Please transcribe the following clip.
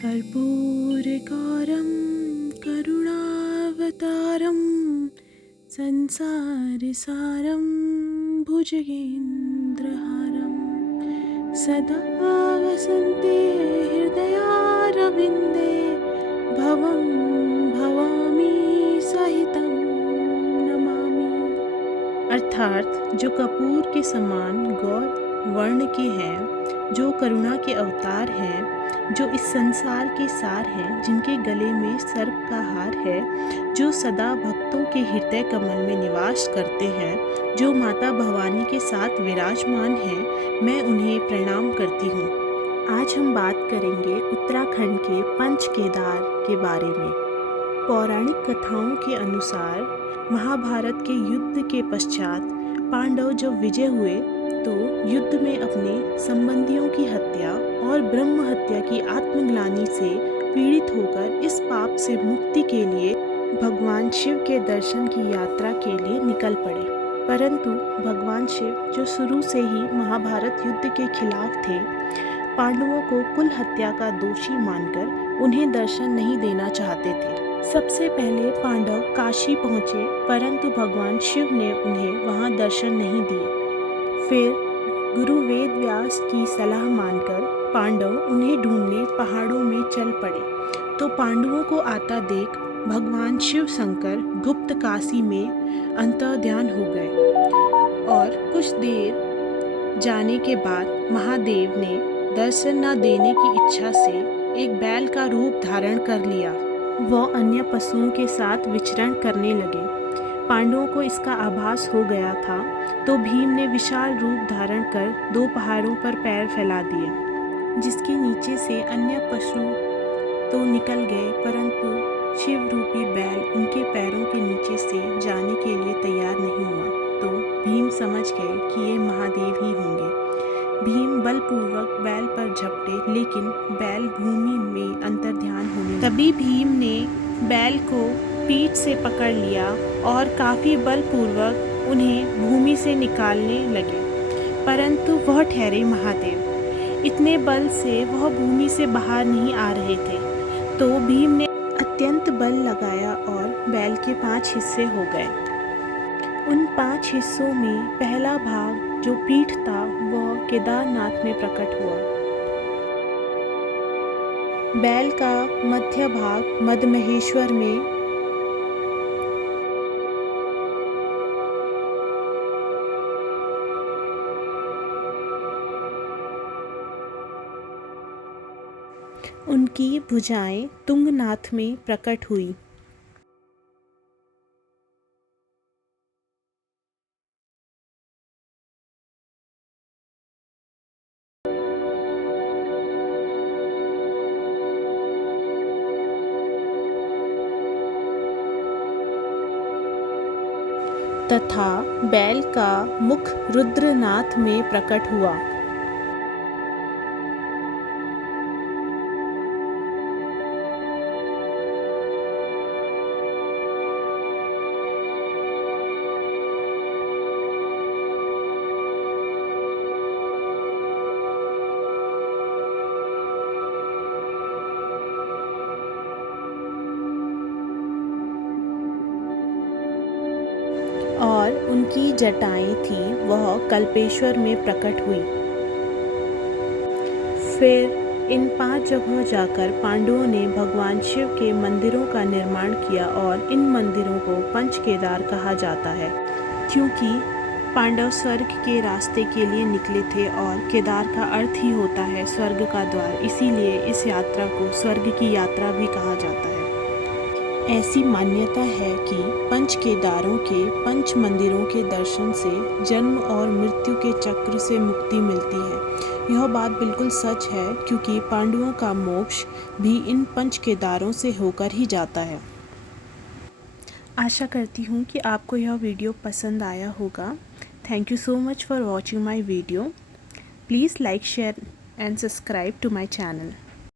कर्पूरकारं करुणावतारं संसारसारं भुजगेन्द्रहारं सदा वसन्ते हृदयारविन्दे भवं भवामी सहितं नमामि। अर्थात जो कपूर के समान गौर वर्ण के हैं, जो करुणा के अवतार हैं, जो इस संसार के सार हैं, जिनके गले में सर्प का हार है, जो सदा भक्तों के हृदय कमल में निवास करते हैं, जो माता भवानी के साथ विराजमान हैं, मैं उन्हें प्रणाम करती हूँ। आज हम बात करेंगे उत्तराखंड के पंच केदार के बारे में। पौराणिक कथाओं के अनुसार महाभारत के युद्ध के पश्चात पांडव जब विजय हुए तो युद्ध में अपने संबंधियों की हत्या और ब्रह्म हत्या की आत्मग्लानि से पीड़ित होकर इस पाप से मुक्ति के लिए भगवान शिव के दर्शन की यात्रा के लिए निकल पड़े। परंतु भगवान शिव, जो शुरू से ही महाभारत युद्ध के खिलाफ थे, पांडवों को कुल हत्या का दोषी मानकर उन्हें दर्शन नहीं देना चाहते थे। सबसे पहले पांडव काशी पहुँचे, परंतु भगवान शिव ने उन्हें वहाँ दर्शन नहीं दिए। फिर गुरु वेद व्यास की सलाह मानकर पांडव उन्हें ढूंढने पहाड़ों में चल पड़े। तो पांडवों को आता देख भगवान शिव शंकर गुप्त काशी में अंतर्ध्यान हो गए और कुछ देर जाने के बाद महादेव ने दर्शन न देने की इच्छा से एक बैल का रूप धारण कर लिया। वह अन्य पशुओं के साथ विचरण करने लगे। पांडवों को इसका आभास हो गया था, तो भीम ने विशाल रूप धारण कर 2 पहाड़ों पर पैर फैला दिए, जिसके नीचे से अन्य पशु तो निकल गए, परंतु शिव रूपी बैल उनके पैरों के नीचे से जाने के लिए तैयार नहीं हुआ। तो भीम समझ गए कि ये महादेव ही होंगे। भीम बलपूर्वक बैल पर झपटे, लेकिन बैल भूमि में अंतर्ध्यान होने लगा। तभी भीम ने बैल को पीठ से पकड़ लिया और काफ़ी बलपूर्वक उन्हें भूमि से निकालने लगे, परंतु वह ठहरे महादेव। इतने बल से वह भूमि से बाहर नहीं आ रहे थे। तो भीम ने अत्यंत बल लगाया और बैल के 5 हिस्से हो गए। उन 5 हिस्सों में पहला भाग जो पीठ था वह केदारनाथ में प्रकट हुआ। बैल का मध्य भाग मदमहेश्वर में, उनकी भुजाएं तुंगनाथ में प्रकट हुई। तथा बैल का मुख रुद्रनाथ में प्रकट हुआ। और उनकी जटाएं थी वह कल्पेश्वर में प्रकट हुई। फिर इन 5 जगहों जाकर पांडवों ने भगवान शिव के मंदिरों का निर्माण किया और इन मंदिरों को पंच केदार कहा जाता है, क्योंकि पांडव स्वर्ग के रास्ते के लिए निकले थे और केदार का अर्थ ही होता है स्वर्ग का द्वार। इसीलिए इस यात्रा को स्वर्ग की यात्रा भी कहा जाता है। ऐसी मान्यता है कि पंच केदारों के 5 मंदिरों के दर्शन से जन्म और मृत्यु के चक्र से मुक्ति मिलती है। यह बात बिल्कुल सच है, क्योंकि पांडवों का मोक्ष भी इन पंच केदारों से होकर ही जाता है। आशा करती हूँ कि आपको यह वीडियो पसंद आया होगा। Thank you so much for watching my video. Please like, share and subscribe to my channel.